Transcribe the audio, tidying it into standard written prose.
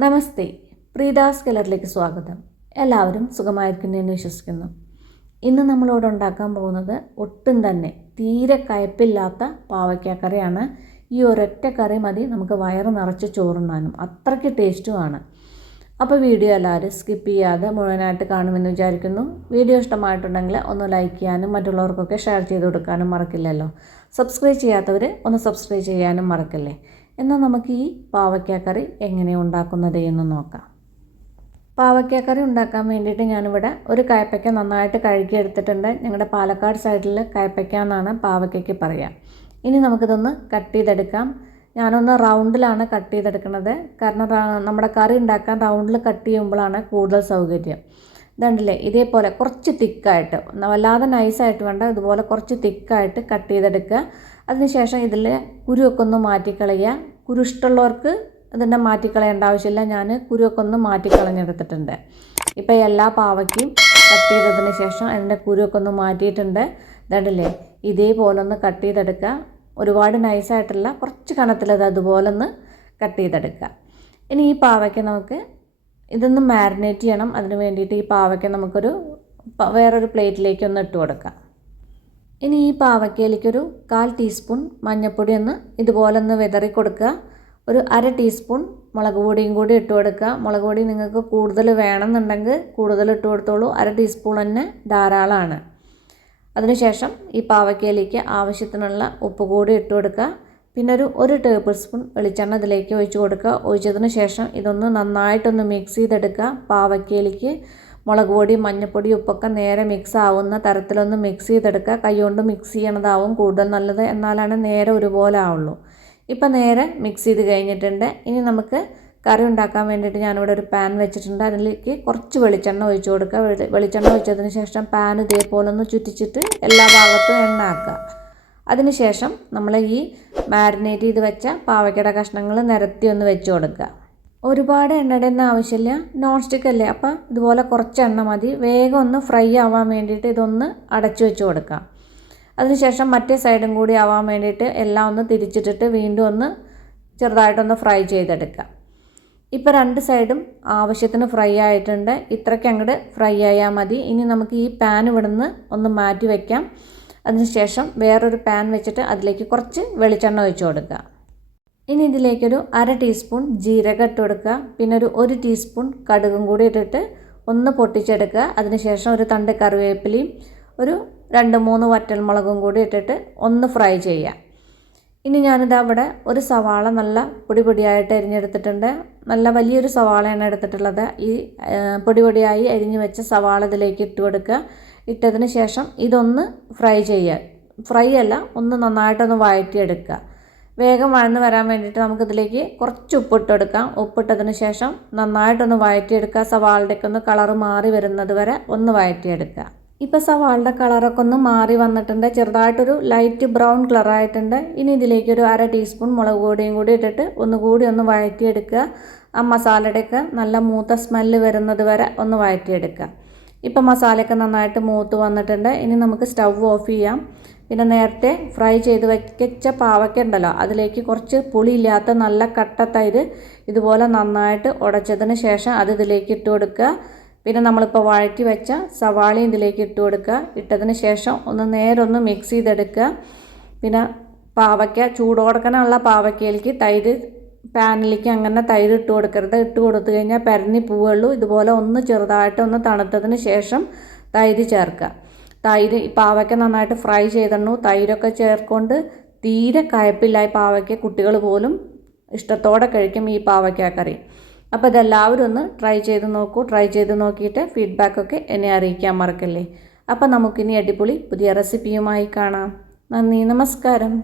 നമസ്തേ, പ്രീതാസ് കിലറിലേക്ക് സ്വാഗതം. എല്ലാവരും സുഖമായിരിക്കുന്നു എന്ന് വിശ്വസിക്കുന്നു. ഇന്ന് നമ്മളോട് ഉണ്ടാക്കാൻ പോകുന്നത് ഒട്ടും തന്നെ തീരെ കയ്പില്ലാത്ത പാവയ്ക്കാക്കറിയാണ്. ഈ ഒരൊറ്റ കറി മതി നമുക്ക് വയറ് നിറച്ച് ചോറുണ്ണാനും, അത്രയ്ക്ക് ടേസ്റ്റുമാണ്. അപ്പോൾ വീഡിയോ എല്ലാവരും സ്കിപ്പ് ചെയ്യാതെ മുഴുവനായിട്ട് കാണുമെന്ന് വിചാരിക്കുന്നു. വീഡിയോ ഇഷ്ടമായിട്ടുണ്ടെങ്കിൽ ഒന്ന് ലൈക്ക് ചെയ്യാനും മറ്റുള്ളവർക്കൊക്കെ ഷെയർ ചെയ്ത് കൊടുക്കാനും മറക്കില്ലല്ലോ. സബ്സ്ക്രൈബ് ചെയ്യാത്തവർ ഒന്ന് സബ്സ്ക്രൈബ് ചെയ്യാനും മറക്കല്ലേ. എന്നാൽ നമുക്ക് ഈ പാവയ്ക്കാക്കറി എങ്ങനെ ഉണ്ടാക്കുന്നത് എന്ന് നോക്കാം. പാവയ്ക്കാക്കറി ഉണ്ടാക്കാൻ വേണ്ടിയിട്ട് ഞാനിവിടെ ഒരു കയ്പ്പയ്ക്ക നന്നായിട്ട് കഴുകിയെടുത്തിട്ടുണ്ട്. ഞങ്ങളുടെ പാലക്കാട് സൈഡിൽ കയ്പ്പയ്ക്ക എന്നാണ് പാവയ്ക്കയ്ക്ക് പറയുക. ഇനി നമുക്കിതൊന്ന് കട്ട് ചെയ്തെടുക്കാം. ഞാനൊന്ന് റൗണ്ടിലാണ് കട്ട് ചെയ്തെടുക്കുന്നത്. കാരണം നമ്മുടെ കറി ഉണ്ടാക്കാൻ റൗണ്ടിൽ കട്ട് ചെയ്യുമ്പോഴാണ് കൂടുതൽ സൗകര്യം. ഇതുണ്ടല്ലേ, ഇതേപോലെ കുറച്ച് തിക്കായിട്ട്, വല്ലാതെ നൈസായിട്ട് വേണ്ട, ഇതുപോലെ കുറച്ച് തിക്കായിട്ട് കട്ട് ചെയ്തെടുക്കുക. അതിനുശേഷം ഇതിൽ കുരുവൊക്കെ ഒന്ന് മാറ്റിക്കളയുക. കുരു ഇഷ്ടമുള്ളവർക്ക് ഇതിൻ്റെ മാറ്റിക്കളയേണ്ട ആവശ്യമില്ല. ഞാൻ കുരുവൊക്കെ ഒന്ന് മാറ്റിക്കളഞ്ഞെടുത്തിട്ടുണ്ട്. ഇപ്പോൾ എല്ലാ പാവയ്ക്കും കട്ട് ചെയ്തതിന് ശേഷം അതിൻ്റെ കുരുവൊക്കെ ഒന്ന് മാറ്റിയിട്ടുണ്ട്. ഇതുണ്ടല്ലേ, ഇതേപോലെ ഒന്ന് കട്ട് ചെയ്തെടുക്കുക. ഒരുപാട് നൈസായിട്ടുള്ള കുറച്ച് കനത്തിലത് അതുപോലെ ഒന്ന് കട്ട് ചെയ്തെടുക്കുക. ഇനി ഈ പാവയ്ക്ക് നമുക്ക് ഇതൊന്ന് മാരിനേറ്റ് ചെയ്യണം. അതിന് വേണ്ടിയിട്ട് ഈ പാവയ്ക്ക് നമുക്കൊരു വേറൊരു പ്ലേറ്റിലേക്ക് ഒന്ന് ഇട്ട് കൊടുക്കാം. ഇനി ഈ പാവയ്ക്കയിലേക്കൊരു 1/4 ടീസ്പൂൺ മഞ്ഞൾപ്പൊടി ഒന്ന് ഇതുപോലെ ഒന്ന് വിതറി കൊടുക്കുക. ഒരു 1/2 ടീസ്പൂൺ മുളക് പൊടിയും കൂടി ഇട്ട് കൊടുക്കുക. മുളക് പൊടി നിങ്ങൾക്ക് കൂടുതൽ വേണമെന്നുണ്ടെങ്കിൽ കൂടുതൽ ഇട്ട് കൊടുത്തോളൂ. 1/2 ടീസ്പൂൺ തന്നെ ധാരാളമാണ്. അതിനുശേഷം ഈ പാവയ്ക്കയിലേക്ക് ആവശ്യത്തിനുള്ള ഉപ്പ് കൂടി ഇട്ട് കൊടുക്കുക. പിന്നെ ഒരു ടേബിൾ സ്പൂൺ വെളിച്ചെണ്ണ ഇതിലേക്ക് ഒഴിച്ച് കൊടുക്കുക. ഒഴിച്ചതിന് ശേഷം ഇതൊന്ന് നന്നായിട്ടൊന്ന് മിക്സ് ചെയ്തെടുക്കുക. പാവയ്ക്കയിലേക്ക് മുളക് പൊടി, മഞ്ഞൾപ്പൊടി, ഉപ്പൊക്കെ നേരെ മിക്സ് ആവുന്ന തരത്തിലൊന്ന് മിക്സ് ചെയ്തെടുക്കുക. കൈകൊണ്ട് മിക്സ് ചെയ്യണതാവും കൂടുതൽ നല്ലത്, എന്നാലാണ് നേരെ ഒരുപോലെ ആവുള്ളൂ. ഇപ്പം നേരെ മിക്സ് ചെയ്ത് കഴിഞ്ഞിട്ടുണ്ട്. ഇനി നമുക്ക് കറി ഉണ്ടാക്കാൻ വേണ്ടിയിട്ട് ഞാനിവിടെ ഒരു പാൻ വെച്ചിട്ടുണ്ട്. അതിലേക്ക് കുറച്ച് വെളിച്ചെണ്ണ ഒഴിച്ച് കൊടുക്കുക. വെളിച്ചെണ്ണ ഒഴിച്ചതിന് ശേഷം പാൻ ഇതേപോലെ ഒന്ന് ചുറ്റിച്ചിട്ട് എല്ലാ ഭാഗത്തും എണ്ണ ആക്കുക. അതിനുശേഷം നമ്മൾ ഈ മാരിനേറ്റ് ചെയ്ത് വെച്ച പാവയ്ക്കയുടെ കഷ്ണങ്ങൾ നിരത്തി ഒന്ന് വെച്ച് കൊടുക്കുക. ഒരുപാട് എണ്ണയുടെ ഒന്നും ആവശ്യമില്ല, നോൺ സ്റ്റിക്ക് അല്ലേ, അപ്പോൾ ഇതുപോലെ കുറച്ച് എണ്ണ മതി. വേഗം ഒന്ന് ഫ്രൈ ആവാൻ വേണ്ടിയിട്ട് ഇതൊന്ന് അടച്ചു വെച്ച് കൊടുക്കാം. അതിനുശേഷം മറ്റേ സൈഡും കൂടി ആവാൻ വേണ്ടിയിട്ട് എല്ലാം ഒന്ന് തിരിച്ചിട്ടിട്ട് വീണ്ടും ഒന്ന് ചെറുതായിട്ടൊന്ന് ഫ്രൈ ചെയ്തെടുക്കാം. ഇപ്പോൾ 2 സൈഡും ആവശ്യത്തിന് ഫ്രൈ ആയിട്ടുണ്ട്. ഇത്രയ്ക്ക് അങ്ങോട്ട് ഫ്രൈ ആയാൽ മതി. ഇനി നമുക്ക് ഈ പാൻ ഇവിടുന്ന് ഒന്ന് മാറ്റി വയ്ക്കാം. അതിനുശേഷം വേറൊരു പാൻ വെച്ചിട്ട് അതിലേക്ക് കുറച്ച് വെളിച്ചെണ്ണ ഒഴിച്ച് കൊടുക്കുക. ഇനി ഇതിലേക്കൊരു 1/2 ടീസ്പൂൺ ജീരകം ഇട്ട് കൊടുക്കുക. പിന്നെ ഒരു ടീസ്പൂൺ കടുകും കൂടി ഇട്ടിട്ട് ഒന്ന് പൊട്ടിച്ചെടുക്കുക. അതിനുശേഷം ഒരു തണ്ട് കറിവേപ്പിലയും ഒരു 2-3 വറ്റൽമുളകും കൂടി ഇട്ടിട്ട് ഒന്ന് ഫ്രൈ ചെയ്യുക. ഇനി ഞാനിത് അവിടെ ഒരു സവാള നല്ല പൊടിയായിട്ട് അരിഞ്ഞെടുത്തിട്ടുണ്ട്. നല്ല വലിയൊരു സവാളയാണ് എടുത്തിട്ടുള്ളത്. ഈ പൊടിയായി അരിഞ്ഞ് വെച്ച സവാള ഇതിലേക്ക് ഇട്ട് കൊടുക്കുക. ഇട്ടതിന് ശേഷം ഇതൊന്ന് ഫ്രൈ ചെയ്യുക. ഫ്രൈ അല്ല, ഒന്ന് നന്നായിട്ടൊന്ന് വഴറ്റിയെടുക്കുക. വേഗം വഴന്ന് വരാൻ വേണ്ടിയിട്ട് നമുക്കിതിലേക്ക് കുറച്ച് ഉപ്പിട്ട് കൊടുക്കാം. ഉപ്പിട്ടതിന് ശേഷം നന്നായിട്ടൊന്ന് വഴറ്റിയെടുക്കുക. സവാളയുടെയൊക്കെ ഒന്ന് കളറ് മാറി വരുന്നത് വരെ ഒന്ന് വഴറ്റിയെടുക്കുക. ഇപ്പോൾ സവാളയുടെ കളറൊക്കെ ഒന്ന് മാറി വന്നിട്ടുണ്ട്. ചെറുതായിട്ടൊരു ലൈറ്റ് ബ്രൗൺ കളറായിട്ടുണ്ട്. ഇനി ഇതിലേക്കൊരു 1/2 ടീസ്പൂൺ മുളക് പൊടിയും കൂടി ഇട്ടിട്ട് ഒന്നുകൂടി ഒന്ന് വഴറ്റിയെടുക്കുക. ആ മസാലയുടെയൊക്കെ നല്ല മൂത്ത സ്മെല്ല് വരുന്നത് വരെ ഒന്ന് വഴറ്റിയെടുക്കുക. ഇപ്പോൾ മസാലയൊക്കെ നന്നായിട്ട് മൂത്ത് വന്നിട്ടുണ്ട്. ഇനി നമുക്ക് സ്റ്റവ് ഓഫ് ചെയ്യാം. പിന്നെ നേരത്തെ ഫ്രൈ ചെയ്ത് വെച്ച പാവയ്ക്ക ഉണ്ടല്ലോ, അതിലേക്ക് കുറച്ച് പുളിയില്ലാത്ത നല്ല കട്ട തൈര് ഇതുപോലെ നന്നായിട്ട് ഉടച്ചതിന് ശേഷം അത് ഇതിലേക്ക് ഇട്ട് കൊടുക്കുക. പിന്നെ നമ്മളിപ്പോൾ വഴറ്റി വെച്ച സവാളയും ഇതിലേക്ക് ഇട്ട് കൊടുക്കുക. ഇട്ടതിന് ശേഷം ഒന്ന് മിക്സ് ചെയ്തെടുക്കുക. പിന്നെ പാവയ്ക്ക ചൂടോടക്കനുള്ള പാവയ്ക്കയിലേക്ക് തൈര് പാനിലേക്ക് അങ്ങനെ തൈര് ഇട്ട് കൊടുക്കരുത്. ഇട്ട് കൊടുത്തു കഴിഞ്ഞാൽ പരന്നി പോവുള്ളൂ. ഇതുപോലെ ഒന്ന് ചെറുതായിട്ടൊന്ന് തണുത്തതിന് ശേഷം തൈര് ചേർക്കുക. തൈര് പാവയ്ക്ക നന്നായിട്ട് ഫ്രൈ ചെയ്തിടണു. തൈരൊക്കെ ചേർക്കൊണ്ട് തീരെ കയ്പില്ല. ഈ പാവയ്ക്ക കുട്ടികൾ പോലും ഇഷ്ടത്തോടെ കഴിക്കും ഈ പാവയ്ക്കാക്കറി. അപ്പോൾ ഇതെല്ലാവരും ഒന്ന് ട്രൈ ചെയ്ത് നോക്കൂ. ട്രൈ ചെയ്ത് നോക്കിയിട്ട് ഫീഡ്ബാക്കൊക്കെ എന്നെ അറിയിക്കാൻ മറക്കല്ലേ. അപ്പോൾ നമുക്കിനി അടിപൊളി പുതിയ റെസിപ്പിയുമായി കാണാം. നന്ദി, നമസ്കാരം.